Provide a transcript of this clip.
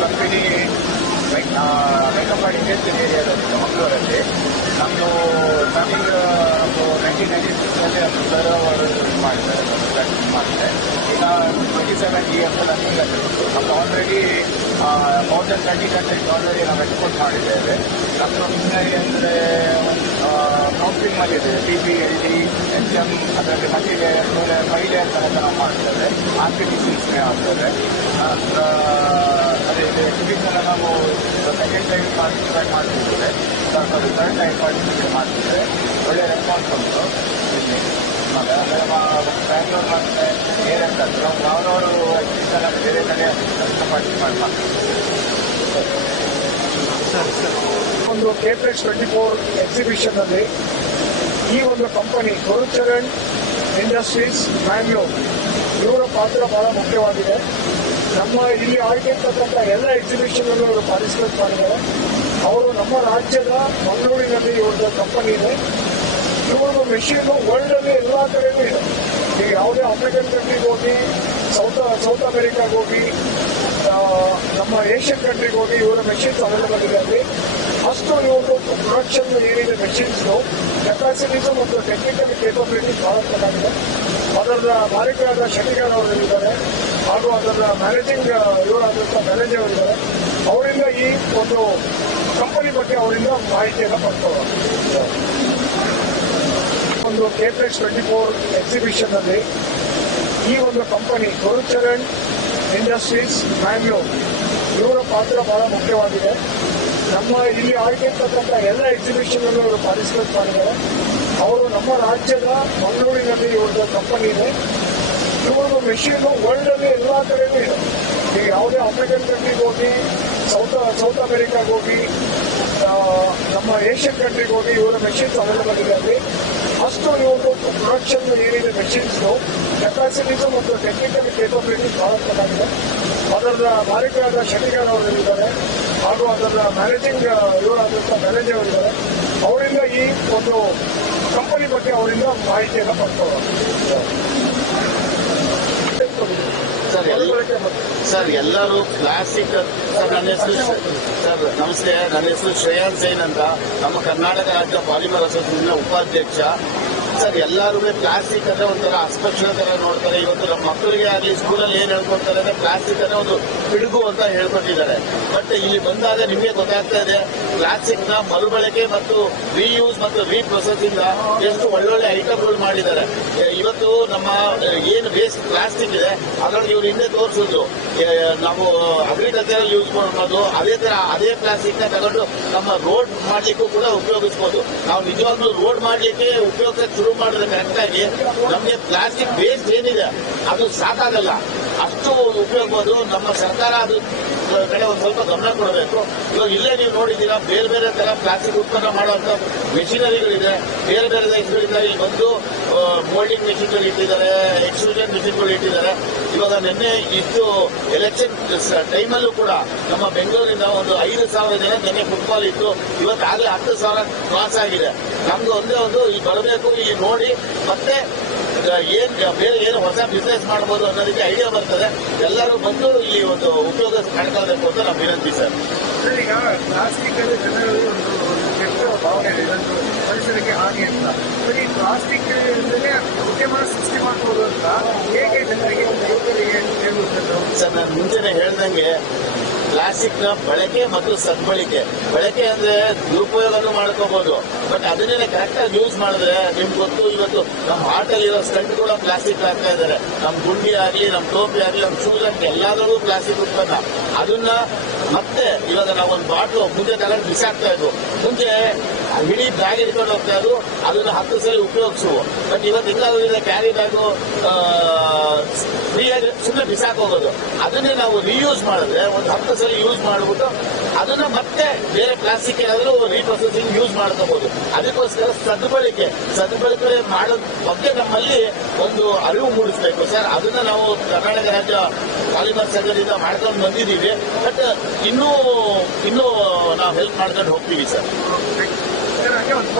Company makeup industrial ಏರಿಯಾದಲ್ಲಿ ಮಂಗಳೂರಲ್ಲಿ ನಮ್ಮದು ಸ್ಟಾರ್ಟಿಂಗ್ ನಮ್ಮದು 1996 ಅದು ಸರ್ ಅವರು ಮಾಡಿದ್ದಾರೆ ಮಾಡಿದೆ. ಈಗ 27 years ರನ್ನಿಂಗ್ ಅದು ನಮ್ಮದು already more than 30 countries already ನಾವು ಎಕ್ಸ್ಪೋರ್ಟ್ ಮಾಡಿದ್ದೇವೆ. ನಮ್ಮದು ಮಿಷನರಿ ಅಂದರೆ ಕೌನ್ಸಿಲಿಂಗ್ ಇದೆ, TPLD, HM, ಅದರಲ್ಲಿ ಮಲ್ಟಿಲೇಯರ್ 5 ಲೇಯರ್ ತನಕ ನಾವು ಮಾಡ್ತೇವೆ. RPTCs ಆಗ್ತದೆ. ಅದೇ ಎಕ್ಸಿಬಿಷನ್ ನಾವು ಸೆಕೆಂಡ್ ಟೈಮ್ ಪಾರ್ಟಿಸಿಪೇಟ್ ಮಾಡ್ತಿದ್ದೇವೆ, ಥರ್ಡ್ ಟೈಮ್ ಪಾರ್ಟಿಸಿಪೇಟ್ ಮಾಡ್ತಿದ್ದೇವೆ. ಒಳ್ಳೆಯ ರೆಸ್ಪಾನ್ಸ್ ಉಂಟು ಇಲ್ಲಿ. ಅಂದರೆ ಬ್ಯಾಂಗ್ಳೂರು ಮತ್ತು ಏರಿಯಾ ಯಾವ್ದಾದ್ರು ಎಕ್ಸಿಬಿಷನ್ ಬೇರೆ ಕಡೆ ಪಾರ್ಟಿಸಿಪೇಟ್ ಮಾಡ್ತಿದ್ದೇವೆ. ಒಂದು KPEX 24 ಎಕ್ಸಿಬಿಷನ್ ಅಲ್ಲಿ ಈ ಒಂದು ಕಂಪನಿ ಗುರುಚರಣ್ ಇಂಡಸ್ಟ್ರೀಸ್ ಬ್ಯಾಂಗ್ಳೂರ್ ಇವರ ಪಾತ್ರ ಬಹಳ ಮುಖ್ಯವಾಗಿದೆ. ನಮ್ಮ ಇಲ್ಲಿ ಆಗಿರ್ತಕ್ಕಂಥ ಎಲ್ಲ ಎಕ್ಸಿಬಿಷನ್ ಅಲ್ಲೂ ಅವರು ಪಾರ್ಟಿಸಿಪೇಟ್ ಮಾಡಿದ್ದಾರೆ. ಅವರು ನಮ್ಮ ರಾಜ್ಯದ ಮಂಗಳೂರಿನಲ್ಲಿ ಇವ್ರದ್ದು ಕಂಪನಿ ಇದೆ. ಇವ್ರದ್ದು ಮೆಷಿನ್ ವರ್ಲ್ಡ್ ಅಲ್ಲಿ ಎಲ್ಲಾ ಕಡೆಯೂ ಇದೆ. ಈಗ ಯಾವುದೇ ಆಫ್ರಿಕನ್ ಕಂಟ್ರಿಗೆ ಹೋಗಿ, ಸೌತ್ ಅಮೆರಿಕಾಗೆ ಹೋಗಿ, ನಮ್ಮ ಏಷ್ಯನ್ ಕಂಟ್ರಿಗೆ ಹೋಗಿ ಇವರ ಮೆಷಿನ್ಸ್ ಅವೈಲೇಬಲ್ ಇದೆ. ಅಲ್ಲಿ ಅಷ್ಟು ಇವರು ಪ್ರೊಡಕ್ಷನ್ ಏನಿದೆ ಮೆಷಿನ್ಸ್ದು ಕೆಪಾಸಿಟೀಸು ಮತ್ತು ಟೆಕ್ನಿಕಲ್ ಕೇಪಬಿಲಿಟೀಸ್ ಬಹಳ ಚೆನ್ನಾಗಿದೆ. ಅದರ ಮಾಲೀಕರಾದ ಶೆಟ್ಟಿಗಾರ್ ಅವರಿದ್ದಾರೆ ಹಾಗೂ ಅದರ ಮ್ಯಾನೇಜಿಂಗ್ ಇವರಾದಂಥ ಮ್ಯಾನೇಜರ್ ಅವರಿದ್ದಾರೆ. ಅವರಿಂದ ಈ ಒಂದು ಕಂಪನಿ ಬಗ್ಗೆ ಅವರಿಂದ ಮಾಹಿತಿಯನ್ನು ಪಡ್ಕೊಳ್ಳೋಣ. ಒಂದು KPEX 24 ಎಕ್ಸಿಬಿಷನ್ ಅಲ್ಲಿ ಈ ಒಂದು ಕಂಪನಿ ಗುರುಚರಣ್ ಇಂಡಸ್ಟ್ರೀಸ್ ಬ್ಯಾಂಗ್ಳೂರ್ ಇವರ ಪಾತ್ರ ಬಹಳ ಮುಖ್ಯವಾಗಿದೆ. ನಮ್ಮ ಇಲ್ಲಿ ಆಗಿರ್ತಕ್ಕಂಥ ಎಲ್ಲ ಎಕ್ಸಿಬಿಷನ್ ಅಲ್ಲೂ ಅವರು ಪಾರ್ಟಿಸಿಪೇಟ್ ಮಾಡಿದ್ದಾರೆ. ಅವರು ನಮ್ಮ ರಾಜ್ಯದ ಮಂಗಳೂರಿನಲ್ಲಿ ಇವ್ರದ್ದು ಕಂಪನಿ ಇದೆ. ಇವ್ರದ್ದು ಮೆಷಿನ್ ವರ್ಲ್ಡ್ ಅಲ್ಲಿ ಎಲ್ಲಾ ಕಡೆಯೂ ಇದೆ. ಈಗ ಯಾವುದೇ ಆಫ್ರಿಕನ್ ಕಂಟ್ರಿಗೆ ಹೋಗಿ, ಸೌತ್ ಅಮೆರಿಕಾಗೆ ಹೋಗಿ, ನಮ್ಮ ಏಷ್ಯನ್ ಕಂಟ್ರಿಗೆ ಹೋಗಿ ಇವರ ಮೆಷಿನ್ಸ್ ಅವೈಲೇಬಲ್ ಇದೆ. ಅಲ್ಲಿ ಅಷ್ಟು ಇವ್ರದ್ದು ಪ್ರೊಡಕ್ಷನ್ ಏನಿದೆ ಮೆಷಿನ್ಸ್ದು ಕೆಪಾಸಿಟೀಸು ಮತ್ತು ಟೆಕ್ನಿಕಲ್ ಕೇಪಬಿಲಿಟೀಸ್ ಬಹಳ ಚೆನ್ನಾಗಿದೆ. ಅದರ ಮಾಲೀಕರಾದ ಶೆಟ್ಟಿಗಾರ್ ಅವರಿದ್ದಾರೆ ಹಾಗೂ ಅದರ ಮ್ಯಾನೇಜಿಂಗ್ ಇವರಾದಂಥ ಮ್ಯಾನೇಜರ್ ಅವರಿದ್ದಾರೆ. ಅವರಿಂದ ಈ ಒಂದು ಕಂಪನಿ ಬಗ್ಗೆ ಅವರಿಂದ ಮಾಹಿತಿಯನ್ನು ಪಡ್ಕೊಳ್ಳೋಣ. ಸರ್ ಎಲ್ಲರೂ ಕ್ಲಾಸಿಕ್ ಸರ್. ನನ್ನ ಹೆಸರು ಸರ್ ನಮಸ್ತೆ. ನನ್ನ ಹೆಸರು ಶ್ರೇಯಾನ್ ಜೈನ್ ಅಂತ, ನಮ್ಮ ಕರ್ನಾಟಕ ರಾಜ್ಯ ಪಾಲಿಮರ್ ಅಸೋಸಿಯೇಷನ್ ಉಪಾಧ್ಯಕ್ಷ. ಸರ್ ಎಲ್ಲರೂ ಪ್ಲಾಸ್ಟಿಕ್ ಅಂದ್ರೆ ಒಂಥರ ಅಸ್ಪಕ್ಷಣ ತರ ನೋಡ್ತಾರೆ. ಇವತ್ತು ನಮ್ಮ ಮಕ್ಕಳಿಗೆ ಆಗಲಿ ಸ್ಕೂಲಲ್ಲಿ ಏನ್ ಹೇಳ್ಕೊಡ್ತಾರೆ ಅಂದ್ರೆ ಪ್ಲಾಸ್ಟಿಕ್ ಅಂದ್ರೆ ಒಂದು ಪಿಡುಗು ಅಂತ ಹೇಳ್ಕೊಟ್ಟಿದ್ದಾರೆ. ಬಟ್ ಇಲ್ಲಿ ಬಂದಾಗ ನಿಮಗೆ ಗೊತ್ತಾಗ್ತಾ ಇದೆ ಪ್ಲಾಸ್ಟಿಕ್ ನ ಮರುಬಳಕೆ ಮತ್ತು ರೀಯೂಸ್ ಮತ್ತು ರೀಪ್ರೊಸೆಸಿಂಗ್ ಎಷ್ಟು ಒಳ್ಳೊಳ್ಳೆ ಐಟಮ್ಗಳು ಮಾಡಿದ್ದಾರೆ. ಇವತ್ತು ನಮ್ಮ ಏನು ವೇಸ್ಟ್ ಪ್ಲಾಸ್ಟಿಕ್ ಇದೆ ಅದರಲ್ಲಿ ಇವ್ರು ಹಿಂದೆ ತೋರಿಸಿದ್ರು ನಾವು ಅಗ್ರಿಕಲ್ಚರ್ ಯೂಸ್ ಮಾಡ್ಬೋದು. ಅದೇ ಪ್ಲಾಸ್ಟಿಕ್ ನ ತಗೊಂಡು ನಮ್ಮ ರೋಡ್ ಮಾಡ್ಲಿಕ್ಕೂ ಕೂಡ ಉಪಯೋಗಿಸಬಹುದು. ನಾವು ನಿಜವಾಗ್ಲೂ ರೋಡ್ ಮಾಡ್ಲಿಕ್ಕೆ ಉಪಯೋಗಿಸಕ್ಕೆ ಶುರು ಮಾಡಿದ್ರೆ ಕರೆಕ್ಟ್ ಆಗಿ ನಮಗೆ ಪ್ಲಾಸ್ಟಿಕ್ ವೇಸ್ಟ್ ಏನಿದೆ ಅದು ಸಾಕಾಗಲ್ಲ, ಅಷ್ಟು ಉಪಯೋಗಬೋದು. ನಮ್ಮ ಸರ್ಕಾರ ಅದು ಕಡೆ ಒಂದು ಸ್ವಲ್ಪ ಗಮನ ಕೊಡಬೇಕು. ಇವಾಗ ಇಲ್ಲೇ ನೀವು ನೋಡಿದ್ದೀರಾ ಬೇರೆ ಬೇರೆ ತರ ಪ್ಲಾಸ್ಟಿಕ್ ಉತ್ಪನ್ನ ಮಾಡುವಂತ ಮೆಷಿನರಿಗಳಿದೆ, ಬೇರೆ ಬೇರೆ ದೇಶಗಳಿಂದ ಇಲ್ಲಿ ಬಂದು ಮೋಲ್ಡಿಂಗ್ ಮೆಷಿನ್ಗಳು ಇಟ್ಟಿದ್ದಾರೆ, ಎಕ್ಸ್ಟ್ರೂಷನ್ ಮೆಷಿನ್ಗಳು ಇಟ್ಟಿದ್ದಾರೆ. ಇವಾಗ ನಿನ್ನೆ ಇದ್ದು ಎಲೆಕ್ಷನ್ ಟೈಮಲ್ಲೂ ಕೂಡ ನಮ್ಮ ಬೆಂಗಳೂರಿನ ಒಂದು 5,000 ಜನ ನಿನ್ನೆ ಫುಟ್ಬಾಲ್ ಇತ್ತು. ಇವತ್ತಾಗಲೇ 10,000 ಕ್ರಾಸ್ ಆಗಿದೆ. ನಮ್ದು ಒಂದೇ ಒಂದು ಇಲ್ಲಿ ಬರಬೇಕು, ಇಲ್ಲಿ ನೋಡಿ ಮತ್ತೆ ಬೇರೆ ಏನು ಹೊಸ ಬಿಸ್ನೆಸ್ ಮಾಡಬಹುದು ಅನ್ನೋದಕ್ಕೆ ಐಡಿಯಾ ಬರ್ತದೆ. ಎಲ್ಲರೂ ಬಂದು ಈ ಒಂದು ಉಪಯೋಗ ಮಾಡ್ಕೊಳ್ಬೇಕು ಅಂತ ನಮ್ಮ ವಿನಂತಿ ಸರ್. ಈಗ ಪ್ಲಾಸ್ಟಿಕ್ ಅಲ್ಲಿ ಜನರಲ್ಲಿ ಒಂದು ಕೆಟ್ಟ ಭಾವನೆ ಇದೆ, ಇದೊಂದು ಪರಿಸರಕ್ಕೆ ಹಾನಿ ಅಂತ. ಈ ಪ್ಲಾಸ್ಟಿಕ್ ಉದ್ಯಮ ಸೃಷ್ಟಿ ಮಾಡಬಹುದು ಅಂತ ಹೇಗೆ ಜನರಿಗೆ ಒಂದು ಯುವಕರಿಗೆ ಹೇಳುವುದು ಸರ್? ನಾನು ಮುಂಚೆನೆ ಹೇಳ್ದಂಗೆ ಪ್ಲಾಸ್ಟಿಕ್ ನ ಬಳಕೆ ಮತ್ತು ಸದ್ಬಳಕೆ. ಬಳಕೆ ಅಂದ್ರೆ ದುರುಪಯೋಗನೂ ಮಾಡ್ಕೋಬಹುದು, ಬಟ್ ಅದನ್ನೇ ಕರೆಕ್ಟ್ ಆಗಿ ಯೂಸ್ ಮಾಡಿದ್ರೆ ನಿಮ್ಗೆ ಗೊತ್ತು. ಇವತ್ತು ನಮ್ಮ ಆಟಲ್ಲಿರೋ ಸ್ಟಂಟ್ ಕೂಡ ಪ್ಲಾಸ್ಟಿಕ್ ಹಾಕ್ತಾ ಇದ್ದಾರೆ. ನಮ್ಮ ಗುಂಡಿ ಆಗ್ಲಿ, ನಮ್ಮ ಟೋಪಿ ಆಗ್ಲಿ, ನಮ್ಮ ಶೂಸ್ ಆಗ್ಲಿ ಎಲ್ಲಾದ್ರೂ ಪ್ಲಾಸ್ಟಿಕ್ ಉತ್ಪನ್ನ. ಅದನ್ನ ಮತ್ತೆ ಇವಾಗ ನಾವು ಒಂದು ಬಾಟ್ಲು ಮುಂದೆ ತಗೊಂಡು ಬಿಸಾಕ್ತಾ ಇದ್ವು. ಮುಂದೆ ಇಡೀ ಬ್ಯಾಗ್ ಹಿಡ್ಕೊಂಡು ಹೋಗ್ತಾ ಇದ್ರು, ಅದನ್ನ 10 ಸಲ ಉಪಯೋಗಿಸುವ. ಬಟ್ ಇವತ್ತು ಹಿಂಗಾಗಿದೆ, ಕ್ಯಾರಿ ಬ್ಯಾಗು ಫ್ರೀಯಾಗಿ ಸುಮ್ಮನೆ ಬಿಸಾಕ್ ಹೋಗೋದು. ಅದನ್ನೇ ನಾವು ರೀಯೂಸ್ ಮಾಡಿದ್ರೆ ಒಂದು 10 ಸಲ ಯೂಸ್ ಮಾಡಿಬಿಟ್ಟು ಅದನ್ನ ಮತ್ತೆ ಬೇರೆ ಪ್ಲಾಸ್ಟಿಕ್ ಏನಾದರೂ ರೀಪ್ರೊಸೆಸಿಂಗ್ ಯೂಸ್ ಮಾಡ್ಕೋಬಹುದು. ಅದಕ್ಕೋಸ್ಕರ ಸದ್ಬಳಕೆ ಮಾಡೋದ್ ಬಗ್ಗೆ ನಮ್ಮಲ್ಲಿ ಒಂದು ಅರಿವು ಮೂಡಿಸಬೇಕು ಸರ್. ಅದನ್ನ ನಾವು ಕರ್ನಾಟಕ ರಾಜ್ಯ ಪಾಲಿಮರ್ ಸಂಘದಿಂದ ಮಾಡ್ಕೊಂಡು ಬಂದಿದ್ದೀವಿ. ಬಟ್ ಇನ್ನೂ ನಾವು ಹೆಲ್ಪ್ ಮಾಡ್ಕೊಂಡು ಹೋಗ್ತೀವಿ ಸರ್. ಹಾಗೆ ಒಂದು